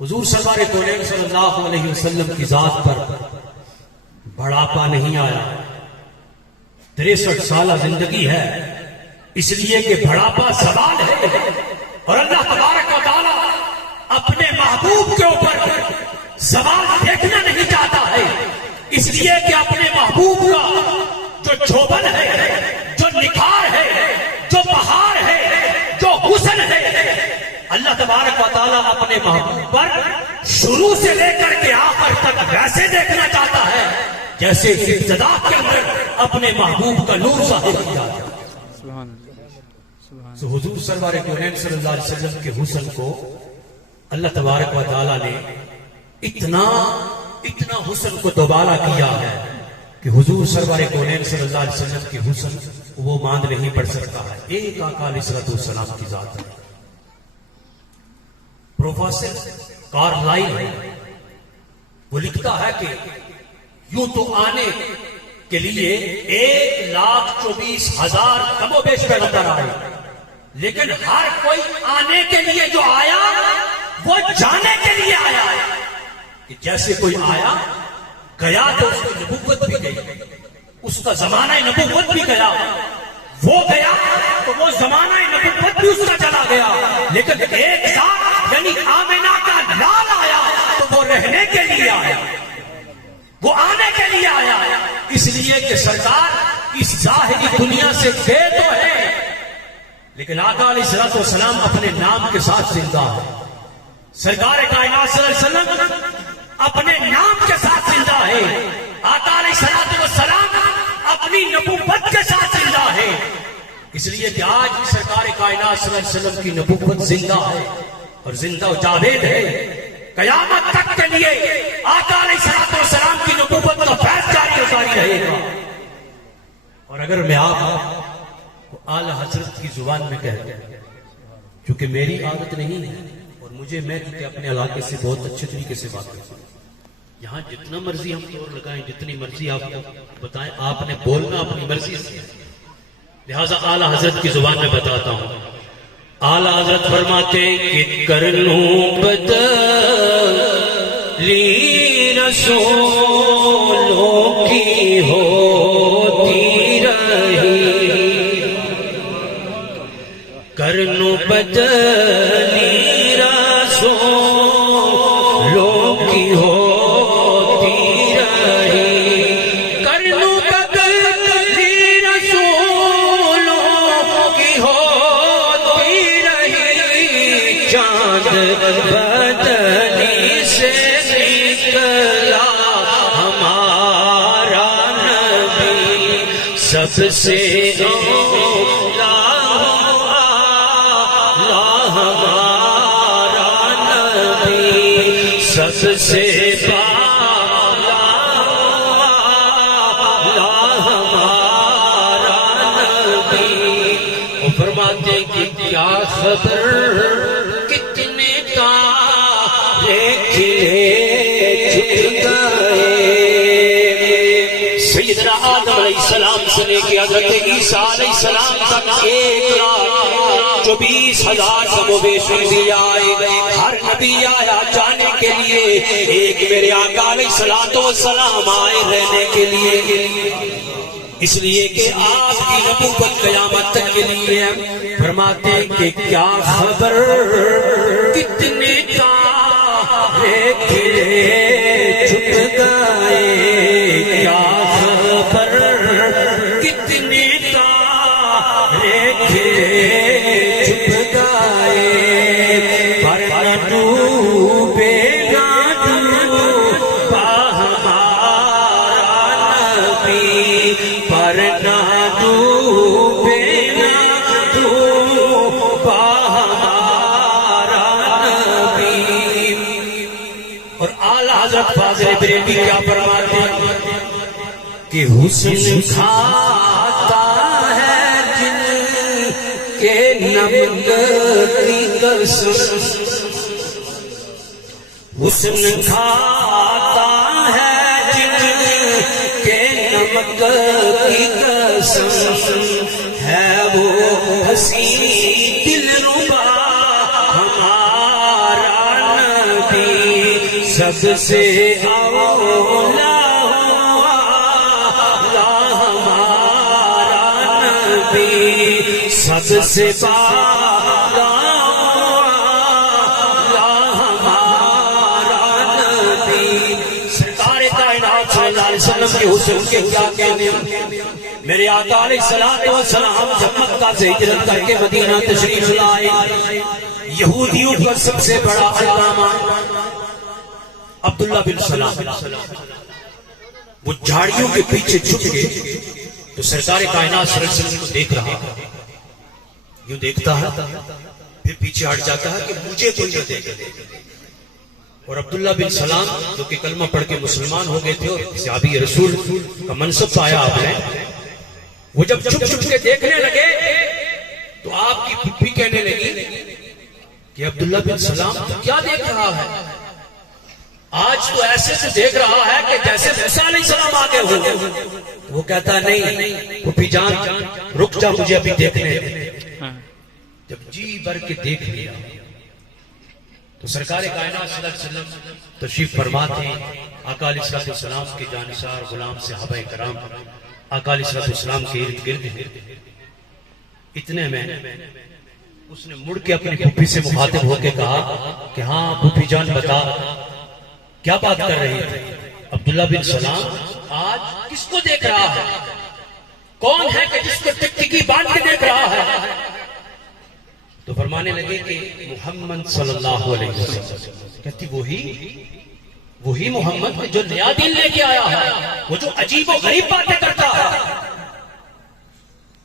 حضور سرکار کونین صلی اللہ علیہ وسلم کی ذات پر بڑھاپا نہیں آیا. 63 سالہ زندگی ہے، اس لیے کہ بڑھاپا زوال ہے، اور اللہ تبارک و تعالی اپنے محبوب کے اوپر زوال دیکھنا نہیں چاہتا ہے، اس لیے کہ اپنے محبوب کا جو چوبن ہے، جو نکھار ہے، جو بہار ہے، جو حسن ہے، اللہ تبارک و تعالیٰ اپنے محبوب پر شروع سے لے کر کے آخر تک ویسے دیکھنا چاہتا ہے جیسے ابتدا کے اندر اپنے محبوب کا نور ظاہر کیا ہے. حضور سرکار کونین صلی اللہ علیہ وسلم کے حسن کو اللہ تبارک و تعالیٰ نے اتنا حسن کو دوبارہ کیا ہے کہ حضور سرکار کونین صلی اللہ علیہ وسلم کے حسن وہ ماند نہیں پڑ سکتا ہے. ایک آقا علیہ السلام کی ذات ہے. پروفیسر کارلائل وہ لکھتا ہے کہ یوں تو آنے کے لیے 1,24,000 کم و بیش پیغمبر آئے، لیکن ہر کوئی آنے کے لیے جو آیا وہ جانے کے لیے آیا. کہ جیسے کوئی آیا گیا تو اس کی نبوت بھی گئی، اس کا زمانہ نبوت بھی گیا، وہ گیا تو وہ زمانہ نبوت بھی اس کا چلا گیا، لیکن ایک ذات یعنی آمنہ کا لال آیا تو وہ رہنے کے لیے آیا، وہ آنے کے لیے آیا. اس لیے کہ سرکار اس ظاہری دنیا سے گئے تو ہے، لیکن آقا علیہ السلام اپنے نام کے ساتھ زندہ ہے. سرکار کائنات صلی اللہ علیہ وسلم اپنے نام کے ساتھ زندہ ہے. آقا علیہ السلام اپنی نبوت کے ساتھ زندہ ہے. اس لیے کہ آج بھی سرکار کائنات صلی اللہ علیہ وسلم کی نبوت زندہ ہے اور زندہ و جاوید ہے. قیامت تک کے لیے آقا علیہ السلام کی نبوت کا فیض جاری رہے گا. اور اگر میں آپ کو اعلی حضرت کی زبان میں کہہ دوں، کیونکہ میری عادت نہیں ہے اور مجھے میں کیونکہ اپنے علاقے سے بہت اچھے طریقے سے بات کرتا ہوں، یہاں جتنا مرضی ہم زور لگائیں، جتنی مرضی آپ کو بتائیں، آپ نے بولنا اپنی مرضی سے. لہذا اعلی حضرت کی زبان میں بتاتا ہوں. اعلی حضرت فرماتے کہ کرنوں بدلی رسولوں کی ہوتی رہی، کرنوں بدلی رسولوں کی ہوتی رہی، کرنوں بدلی رسولوں کی ہوتی رہی، چاند بدلی سے نکلا ہمارا نبی، سب سے اولا ہمارا نبی، سب سے بالا ہمارا نبی. وہ فرماتے کہ کیا خبر کتنے تارے کھلے چھپ گئے. سیدنا آدم علیہ السلام سے لے کے حضرت عیسیٰ علیہ السلام تک 1,24,000 کم و بیش نبی آئے. ہر نبی آیا جانے کے لیے، ایک میرے آقا علیہ السلام آئے رہنے کے لیے. اس لیے کہ آپ کی نبوت قیامت تک کے لیے. فرماتے کہ کیا خبر کتنے تارے کھلے چھپ گئے، کیا خبر کتنے تارے کھلے چھپ گئے، پر نہ ڈوبے گا ڈوبا ہمارا نبی، پر نہ ڈوبے گا ڈوبا ہمارا نبی. اور اعلی حضرت فاضل بریلوی کیا فرماتے ہیں کہ حسن کھاتا ہے جن کے نمک کی قسم، حسن کھاتا ہے جن کے نمک کی قسم، ہے وہ ہنسی دل ربا ہمارا نبی، سب سے اولا ہمارا نبی، سب سے پالا ہمارا نبی، سرکار کائنات صلی اللہ علیہ وسلم کے حسن کے کیا کہنے۔ میرے آقا علیہ السلام جب مکہ سے ہجرت کر کے مدینہ تشریف لائے، یہودیوں کا سب سے بڑا علامہ عبداللہ بن سلام وہ جھاڑیوں کے پیچھے چھپ گئے تو سرکار کائنات صلی اللہ علیہ وسلم کو دیکھ رہا، یوں دیکھتا ہے پھر پیچھے ہٹ جاتا ہے کہ مجھے کوئی نہ دیکھے۔ اور عبداللہ بن سلام جو کہ کلمہ پڑھ کے مسلمان ہو گئے تھے اور صحابی رسول کا منصب پایا آپ نے، وہ جب چھپ چھپ کے دیکھنے لگے تو آپ کی پھپھی کہنے لگی کہ عبداللہ بن سلام کیا دیکھ رہا ہے؟ آج تو ایسے سے دیکھ رہا ہے کہ جیسے موسیٰ علیہ السلام آگے ہو۔ وہ کہتا نہیں پھپھی جان رک جا، مجھے ابھی دیکھنے۔ جب جی بھر کے دیکھ لیا تو سرکار کائنات صلی اللہ علیہ وسلم تشریف فرما تھے، آقا علیہ السلام کے جانثار غلام صحابہ کرام آقا علیہ السلام کے ارد گرد ہیں۔ اتنے میں اس نے مڑ کے اپنی پھپھی سے مخاطب ہو کے کہا کہ ہاں پھپھی جان بتا کیا بات کر رہی تھی؟ عبداللہ بن سلام آج کس کو دیکھ رہا ہے؟ کون ہے کہ جس کو ٹکٹکی باندھ کے دیکھ رہا ہے؟ تو فرمانے لگے کہ محمد صلی اللہ علیہ وسلم۔ کہتی وہی محمد جو نیا دین لے کے آیا ہے، وہ جو عجیب و غریب باتیں کرتا ہے۔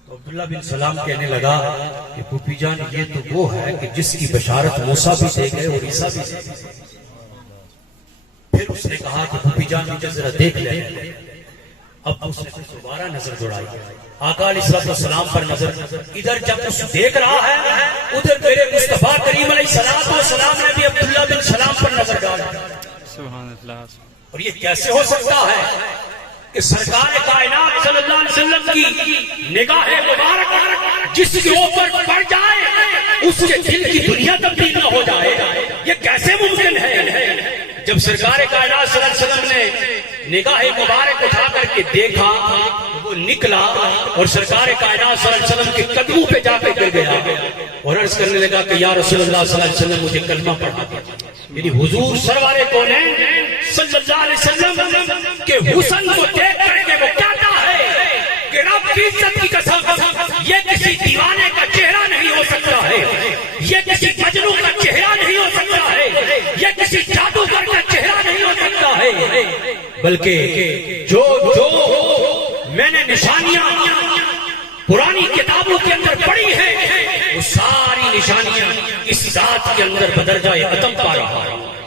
تو عبداللہ بن سلام کہنے لگا کہ پھوپھی جان یہ تو وہ ہے کہ جس کی بشارت موسیٰ بھی دے گئے اور عیسیٰ بھی دے گئے۔ پھر اس نے کہا کہ پھوپھی جان مجھے ذرا دیکھ لے۔ اب اس نے دوبارہ نظر دوڑائی، آقا علیہ السلام پر نظر، ادھر جب اس دیکھ رہا ہے ادھر میرے مصطفیٰ کریم علیہ السلام نے بھی عبداللہ بن سلام پر نظر ڈالی۔ سبحان اللہ۔ اور یہ کیسے ہو سکتا ہے کہ سرکار کائنات صلی اللہ علیہ وسلم کی نگاہ مبارک جس کے اوپر پڑ جائے اس کے دل کی دنیا تبدیل نہ ہو جائے؟ یہ کیسے ممکن ہے؟ جب سرکار کائنات صلی اللہ علیہ وسلم نے نگاہ مبارک اٹھا کر کے دیکھا وہ نکلا اور سرکار کائنات صلی اللہ علیہ وسلم کے قدموں پہ جا کے گر گیا اور عرض کرنے لگا کہ یا رسول اللہ صلی اللہ علیہ وسلم مجھے کلمہ پڑھا۔ یعنی حضور سرور کونین صلی اللہ علیہ وسلم کے حسن کو دیکھ کر کے وہ کہتا ہے کہ رب کی عزت کی قسم یہ کسی دیوانے کا چہرہ نہیں ہو سکتا ہے، یہ کسی مجنون کا چہرہ نہیں ہو سکتا ہے، یہ کسی جادوگر کا چہرہ نہیں ہو سکتا ہے، بلکہ جو میں نے نشانیاں پرانی کتابوں کے اندر پڑھی ہیں وہ ساری نشانیاں اس ذات کے اندر بدرجہ عدم پا رہا ہے۔